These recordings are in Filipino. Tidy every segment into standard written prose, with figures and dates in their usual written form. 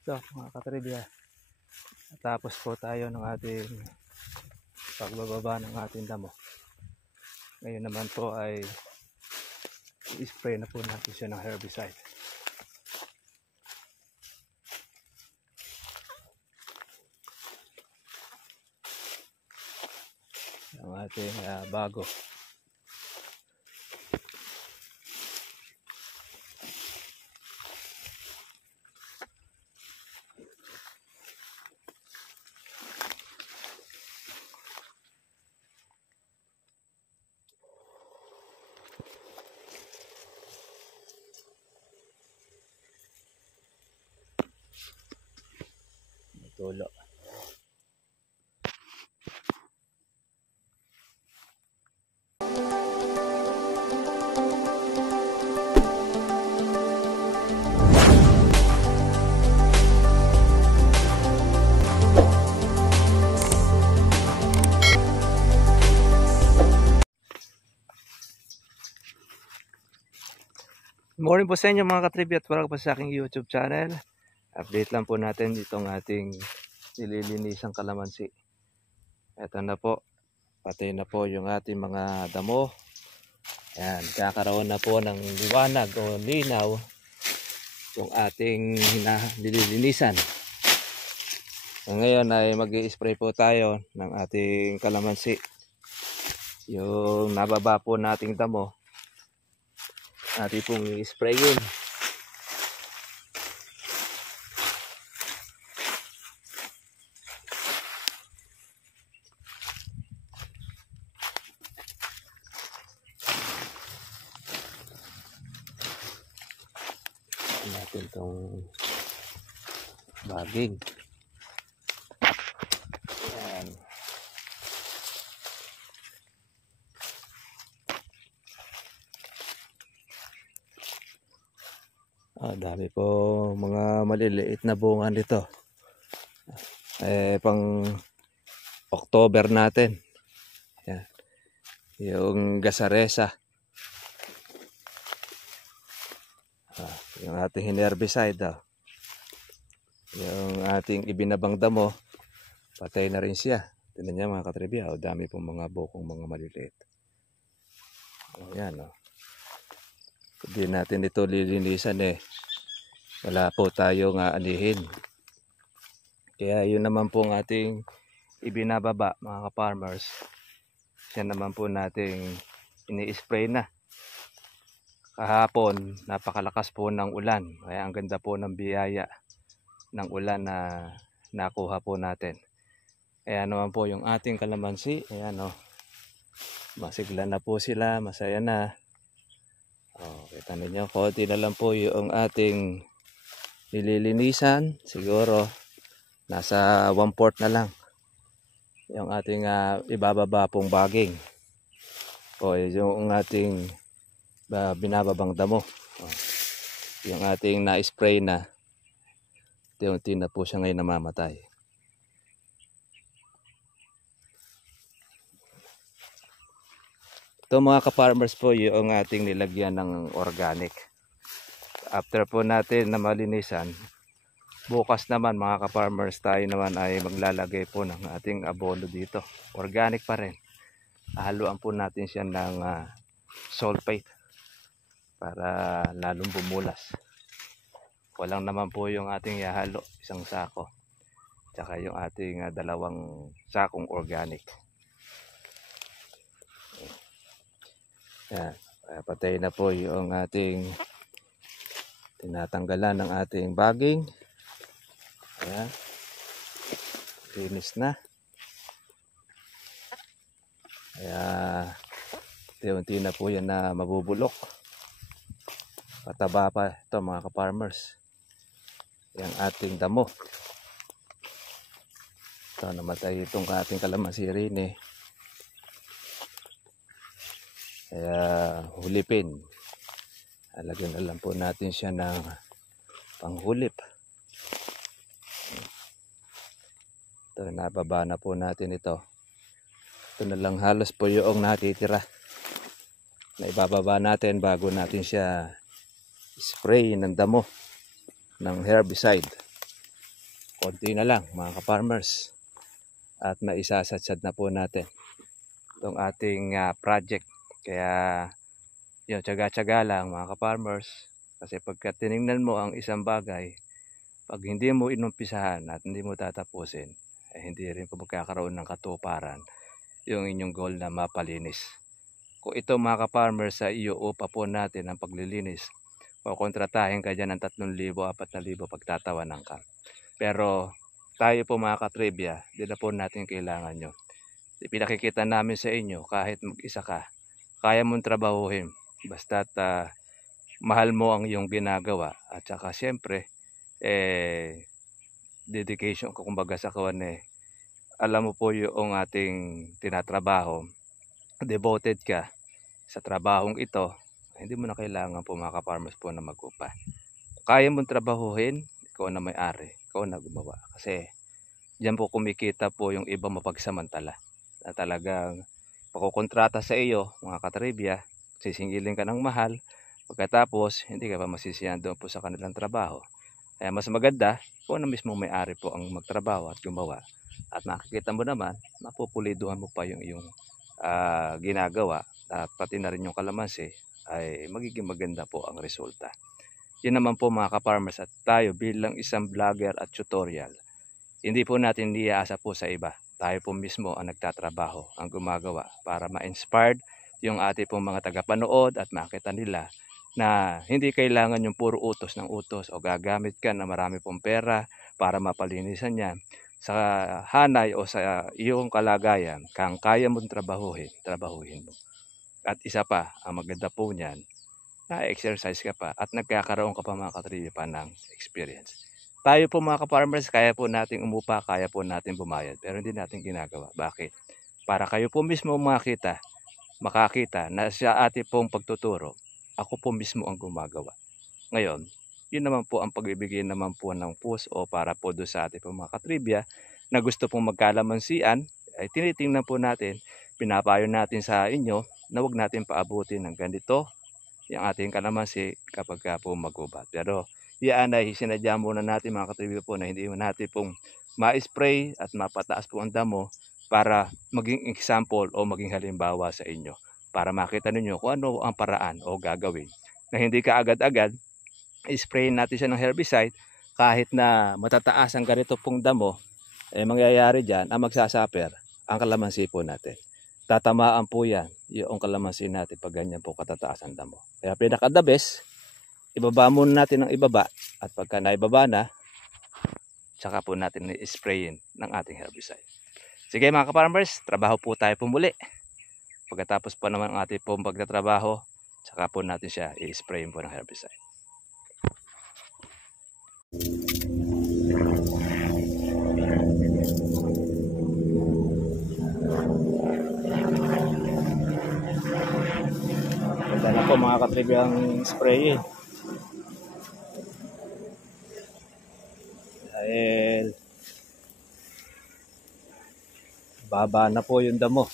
So mga katribya, tapos po tayo ng ating pagbababa ng ating damo. Ngayon naman po ay i-spray na po natin siya ng herbicide. Ang ating bago. Tulo. Morning po sa inyo mga katribya at welcome po sa aking YouTube channel. Update lang po natin itong ating nililinisang kalamansi. Ito na po, pati na po yung ating mga damo. Ayan, kakaroon na po ng liwanag o linaw yung ating nililinisan. So, ngayon ay mag-i-spray po tayo ng ating kalamansi. Yung nababa po nating damo, natin pong i-sprayin. Natin itong baging. Ayan. Dami po mga maliliit na bunga nito. Pang October natin. Ayan. Yung gasaresa. Yung ating herbicide. Yung ating ibinabang damo, patay na rin siya. Tingnan niya mga katribya. Dami pong mga bukong mga maliliit. Ayan. Hindi natin ito lilinisan wala po tayong anihin. Kaya yun naman po ang ating ibinababa mga ka-farmers. Siya naman po nating ini-spray na. Kahapon napakalakas po ng ulan. Kaya ang ganda po ng biyaya ng ulan na nakuha po natin. Kaya naman po yung ating kalamansi. Ayan masigla na po sila. Masaya na. Kita ninyo, konti na lang po yung ating nililinisan. Siguro nasa 1/4 na lang yung ating ibababa pong baging yung ating binababang damo. Yung ating na-spray na unti-unti na po siya ngayon namamatay. Ito mga ka-farmers po yung ating nilagyan ng organic. After po natin na malinisan, bukas naman mga ka-farmers tayo naman ay maglalagay po ng ating abono dito. Organic pa rin. Haluan po natin siya ng sulfate para lalong bumulas. Walang naman po yung ating ihalo, isang sako. Tsaka yung ating 2 sakong organic. Yan. Patay na po yung ating tinatanggalan ng ating baging. Ayan. Linis na. Kaya unti-unti na po yan na mabubulok. Pataba pa ito mga ka-farmers. Yung ating damo. Ito namatay itong ating kalamansi rin Kaya hulipin. Alagyan na lang po natin siya ng panghulip. Ito, nababa na po natin ito. Ito na lang halos po yung natitira. Na ibababa natin bago natin siya spray ng damo ng herbicide. konti na lang mga ka-farmers at maisasadsad na po natin itong ating project. Kaya yun, tsaga-tsaga lang mga ka-farmers, kasi pagka tinignan mo ang isang bagay, pag hindi mo inumpisahan at hindi mo tatapusin, hindi rin po magkakaroon ng katuparan yung inyong goal na mapalinis. Kung ito mga ka-farmers sa iyo upa po natin ang paglilinis, kukontratahin ka dyan ng 3,000, 4,000 pagtatawanan ka. Pero tayo po mga katribya, di na po natin kailangan nyo. Pinakikita namin sa inyo, kahit mag-isa ka, kaya mong trabahuhin. Basta't mahal mo ang iyong ginagawa. At saka siyempre, dedication ko kumbaga sa kawan alam mo po yung ating tinatrabaho, devoted ka sa trabahong ito, hindi mo na kailangan po mga ka-farmers po na mag-upa. Kaya mong trabahuhin, ikaw na may-ari, ikaw na gumawa. Kasi diyan po kumikita po yung ibang mapagsamantala na talagang pakukontrata sa iyo mga katribya, sisingilin ka ng mahal, pagkatapos hindi ka pa masisiyahan doon po sa kanilang trabaho. Kaya mas maganda, ikaw na mismo may-ari po ang magtrabaho at gumawa. At makikita mo naman, mapupuliduhan mo pa yung iyong ginagawa, at pati na rin yung kalamansi ay magiging maganda po ang resulta. Yun naman po mga ka-farmers, at tayo bilang isang vlogger at tutorial, hindi po natin iaasa po sa iba. Tayo po mismo ang nagtatrabaho, ang gumagawa para ma-inspired yung ating pong mga tagapanood at makita nila na hindi kailangan yung puro utos ng utos o gagamit ka na marami pong pera para mapalinisan yan. Sa hanay o sa iyong kalagayan, kang kaya mong trabahuhin mo. At isa pa, ang maganda po niyan, na-exercise ka pa at nagkakaroon ka pa mga katribya pa ng experience. Tayo po mga ka-farmers, kaya po natin umupa, kaya po natin bumayad, pero hindi natin ginagawa. Bakit? Para kayo po mismo makakita na sa ating pong pagtuturo, ako po mismo ang gumagawa. Ngayon, yun naman po ang pagbibigay naman po ng push o para po doon sa ating pong mga katribya na gusto pong magkalamansian, ay tinitingnan po natin, pinapayo natin sa inyo na huwag natin paabutin ng ganito yung ating kalamansi kapag po magubat. Pero yan ay sinadya muna natin mga katribya po na hindi natin pong ma-spray at mapataas po ang damo para maging example o maging halimbawa sa inyo. Para makita ninyo kung ano ang paraan o gagawin na hindi ka agad-agad spray natin siya ng herbicide. Kahit na matataas ang ganito pong damo, mangyayari dyan ang magsasaper ang kalamansi po natin. Tatamaan po yan yung kalamansi natin pag ganyan po katataas ang damo. Kaya pinaka the best, ibaba muna natin ng ibaba, at pagka naibaba na, saka po natin i-sprayin ng ating herbicide. Sige mga ka-farmers, trabaho po tayo po muli. Pagkatapos po naman ang ating pong pagtatrabaho, saka po natin siya i-sprayin po ng herbicide. Ganda na po mga katribya ang spray dahil baba na po yung damo.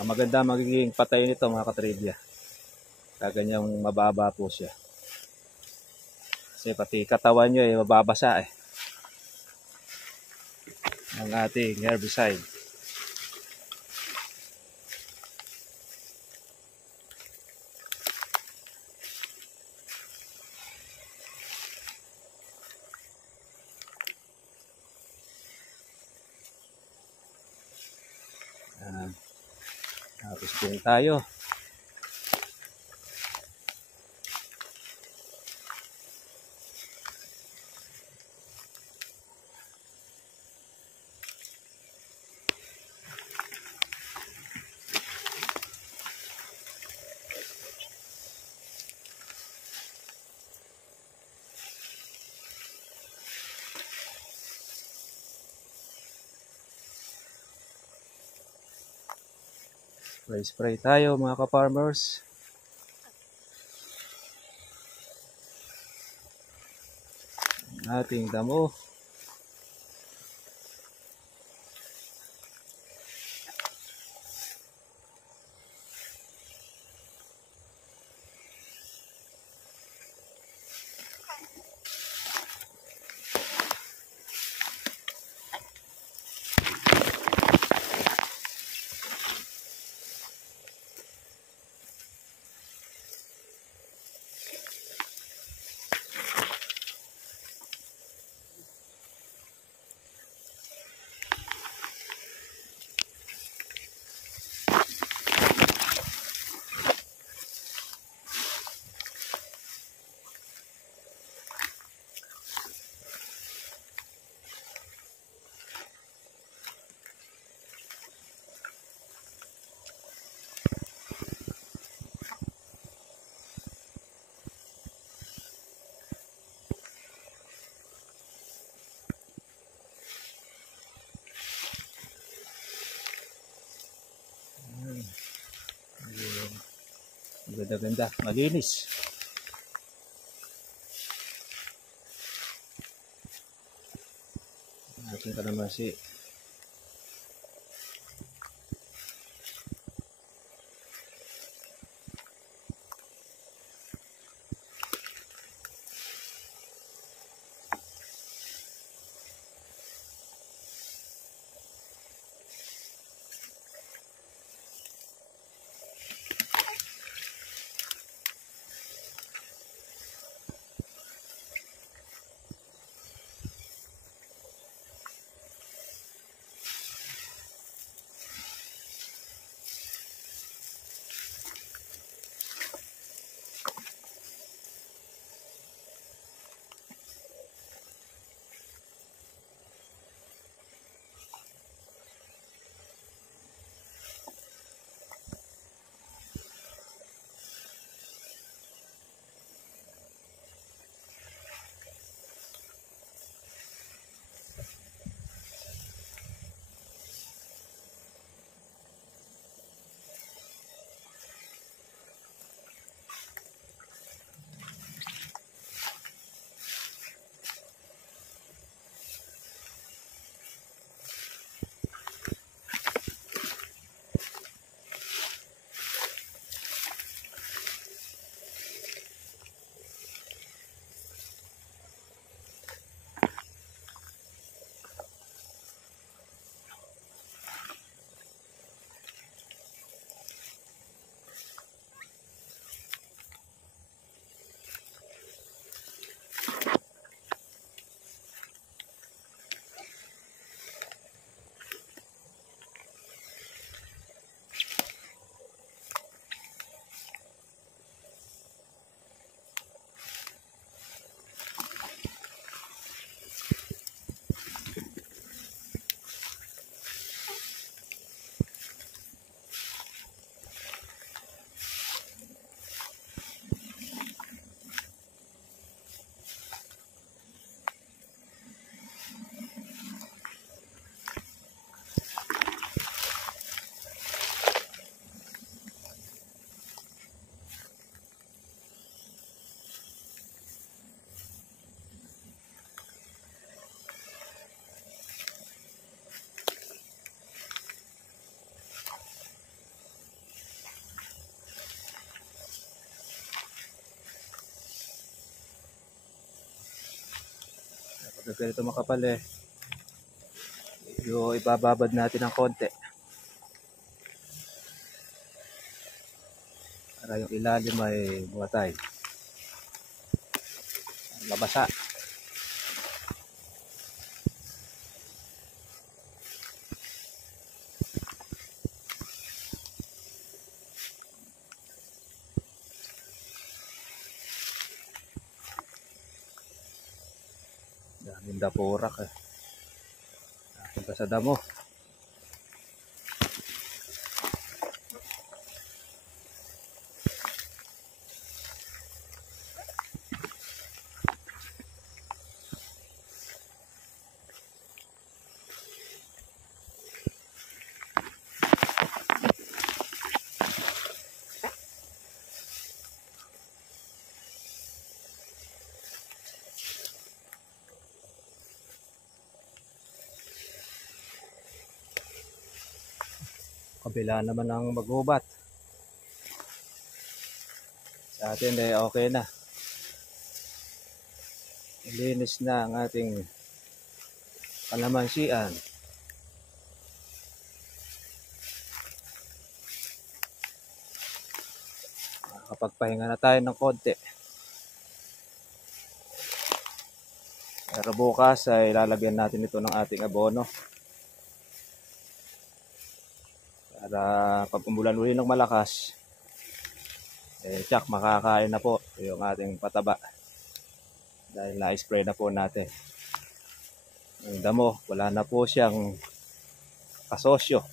Ang maganda magiging patay nito mga katribya, kaganyang mababa po siya, kasi pati katawan nyo mababasa ang ating herbicide. Tapos din tayo. Spray tayo mga ka-farmers. Ating damo. Ganda-ganda, malinis. Ating kalamansi. Pag ganito makapal ibababad natin ng konti para yung ilalim ay bumatay, mabasa. Daming dapurak punta sa damo. Kabila naman ang maghubat. Sa atin okay na. Linis na ang ating kalamansian. Makakapagpahinga na tayo ng konti. Pero bukas ay lalagyan natin ito ng ating abono. Para pag umulan uli ng malakas, tsak makakain na po yung ating pataba. Dahil na-spray na po natin. Ang damo, wala na po siyang kasosyo.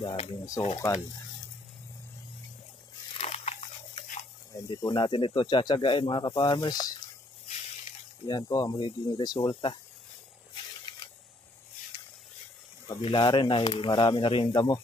daming sokal. Hindi po natin ito tsatsagain mga ka-farmers. Yan po ang magiging resulta. Kabila rin ay marami na rin damo.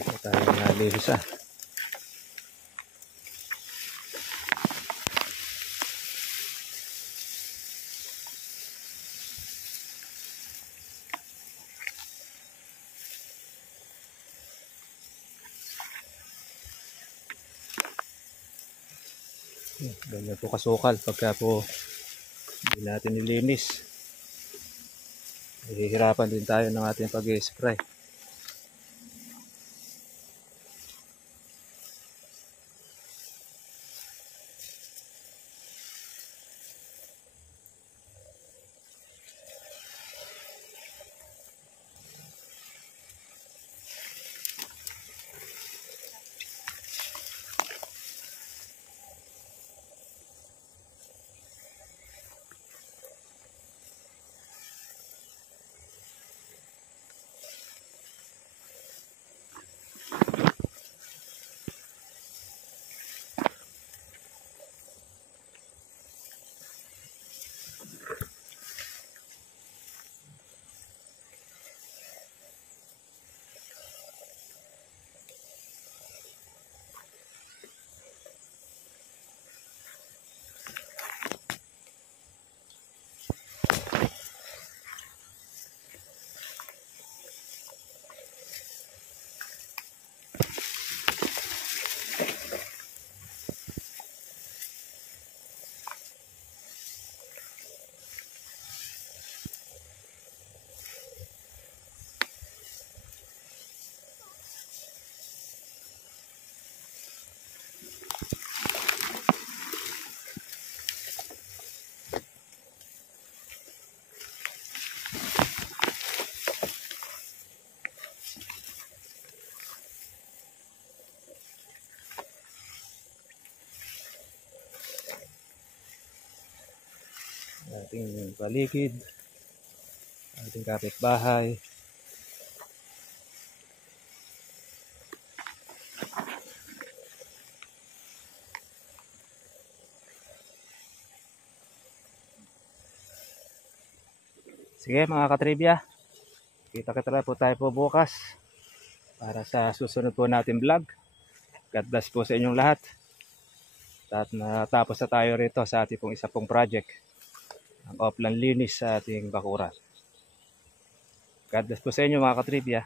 Ito tayo nalilisa. Ganyan po kasukal pagka po hindi natin nilinis. Hihirapan din tayo ng ating pag-spray. Ating paligid, ating kapitbahay. Sige mga katribya, kita-kita po tayo po bukas para sa susunod po natin vlog. God bless po sa inyong lahat. At natapos na tayo rito sa ating pong isa pong project, ang offline linis sa ating bakuran. God bless po sa inyo mga katribya.